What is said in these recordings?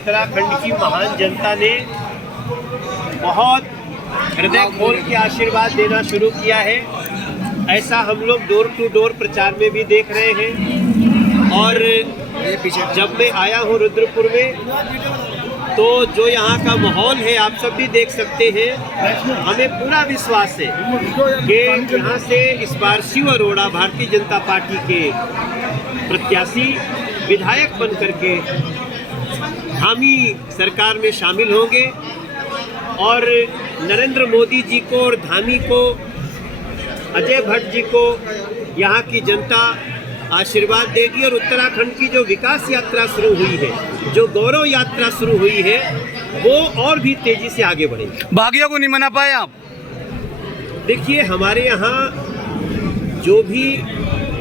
उत्तराखंड की महान जनता ने बहुत हृदय खोल के आशीर्वाद देना शुरू किया है। ऐसा हम लोग डोर टू डोर प्रचार में भी देख रहे हैं। और जब मैं आया हूँ रुद्रपुर में, तो जो यहाँ का माहौल है आप सब भी देख सकते हैं। हमें पूरा विश्वास है कि यहाँ से इस बार शिव अरोड़ा भारतीय जनता पार्टी के प्रत्याशी विधायक बन करके धामी सरकार में शामिल होंगे और नरेंद्र मोदी जी को और धामी को, अजय भट्ट जी को यहाँ की जनता आशीर्वाद देगी और उत्तराखंड की जो विकास यात्रा शुरू हुई है, जो गौरव यात्रा शुरू हुई है, वो और भी तेजी से आगे बढ़ेगी। बागियों को नहीं मना पाए आप? देखिए, हमारे यहाँ जो भी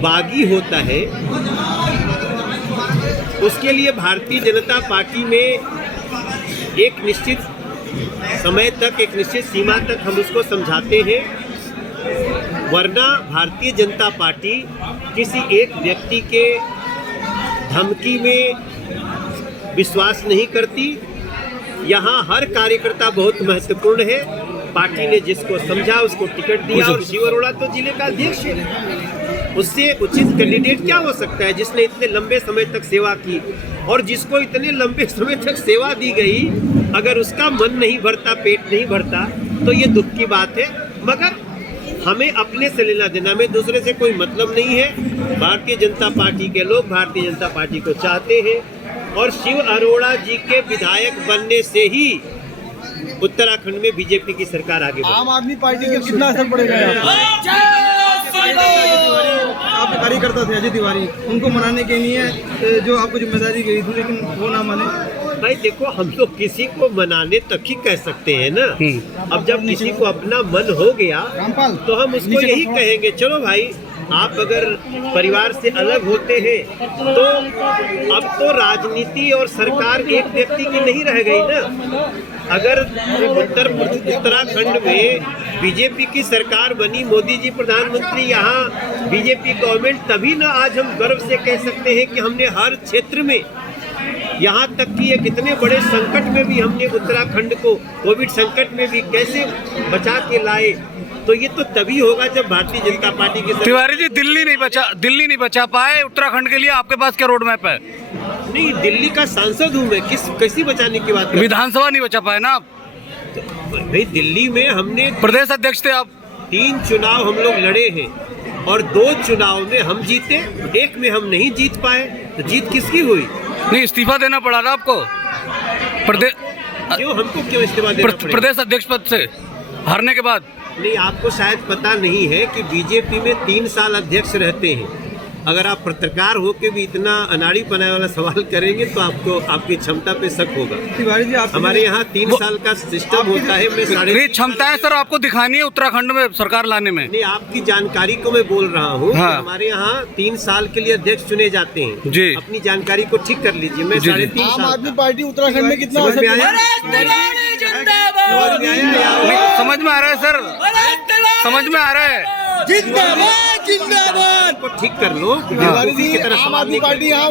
बागी होता है उसके लिए भारतीय जनता पार्टी में एक निश्चित समय तक, एक निश्चित सीमा तक हम उसको समझाते हैं, वरना भारतीय जनता पार्टी किसी एक व्यक्ति के धमकी में विश्वास नहीं करती। यहाँ हर कार्यकर्ता बहुत महत्वपूर्ण है। पार्टी ने जिसको समझा उसको टिकट दिया और शिव अरोड़ा तो जिले का अध्यक्ष है। उससे उचित कैंडिडेट क्या हो सकता है जिसने इतने लंबे समय तक सेवा की? और जिसको इतने लंबे समय तक सेवा दी गई, अगर उसका मन नहीं भरता, पेट नहीं भरता, तो ये दुख की बात है। मगर हमें अपने से लेना देना में दूसरे से कोई मतलब नहीं है। भारतीय जनता पार्टी के लोग भारतीय जनता पार्टी को चाहते हैं और शिव अरोड़ा जी के विधायक बनने से ही उत्तराखंड में बीजेपी की सरकार आगे बढ़ेगी। आम आदमी पार्टी का कितना असर पड़ेगा? आप कार्यकर्ता थे अजय तिवारी, उनको मनाने के लिए जो आपको जिम्मेदारी गई थी, लेकिन वो ना माने। भाई देखो, हम लोग किसी को मनाने तक ही कह सकते हैं ना। अब जब किसी को अपना मन हो गया तो हम उसको यही कहेंगे, चलो भाई, आप अगर परिवार से अलग होते हैं तो अब तो राजनीति और सरकार एक व्यक्ति की नहीं रह गई ना। अगर उत्तराखंड में बीजेपी की सरकार बनी, मोदी जी प्रधानमंत्री, यहाँ बीजेपी गवर्नमेंट, तभी ना आज हम गर्व से कह सकते हैं कि हमने हर क्षेत्र में, यहाँ तक कि एक इतने बड़े संकट में भी हमने उत्तराखंड को, कोविड संकट में भी कैसे बचा के लाए। तो ये तो तभी होगा जब भारतीय जनता पार्टी की। तिवारी जी, दिल्ली नहीं बचा पाए उत्तराखंड के लिए, आपके पास क्या रोड मैप है? नहीं, दिल्ली का सांसद हूँ मैं, कैसी बचाने की बात? विधानसभा नहीं बचा पाए ना आप? भाई दिल्ली में हमने प्रदेश अध्यक्ष थे आप। 3 चुनाव हम लोग लड़े हैं और 2 चुनाव में हम जीते, 1 में हम नहीं जीत पाए। तो जीत किसकी हुई? नहीं, इस्तीफा देना पड़ा ना आपको क्यों? हमको क्यों इस्तीफा देना पड़ेगा? प्रदेश अध्यक्ष पद से हारने के बाद? नहीं, आपको शायद पता नहीं है कि बीजेपी में 3 साल अध्यक्ष रहते हैं। अगर आप पत्रकार हो के भी इतना अनाड़ी पनाने वाला सवाल करेंगे तो आपको आपकी क्षमता पे शक होगा। तिवारी जी, हमारे यहाँ 3 साल का सिस्टम होता है। मैं साढ़े क्षमताएं सर आपको दिखानी है उत्तराखंड में सरकार लाने में। नहीं, आपकी जानकारी को मैं बोल रहा हूँ। हाँ। हमारे यहाँ 3 साल के लिए अध्यक्ष चुने जाते हैं जी। अपनी जानकारी को ठीक कर लीजिए। मैं 3.5 आम साल। आदमी पार्टी उत्तराखंड में कितना असर? समझ में आ रहा है सर, समझ में आ रहा है। जिंदाबाद जिंदाबाद। ठीक कर लो। तिवारी जी, आम आदमी पार्टी यहाँ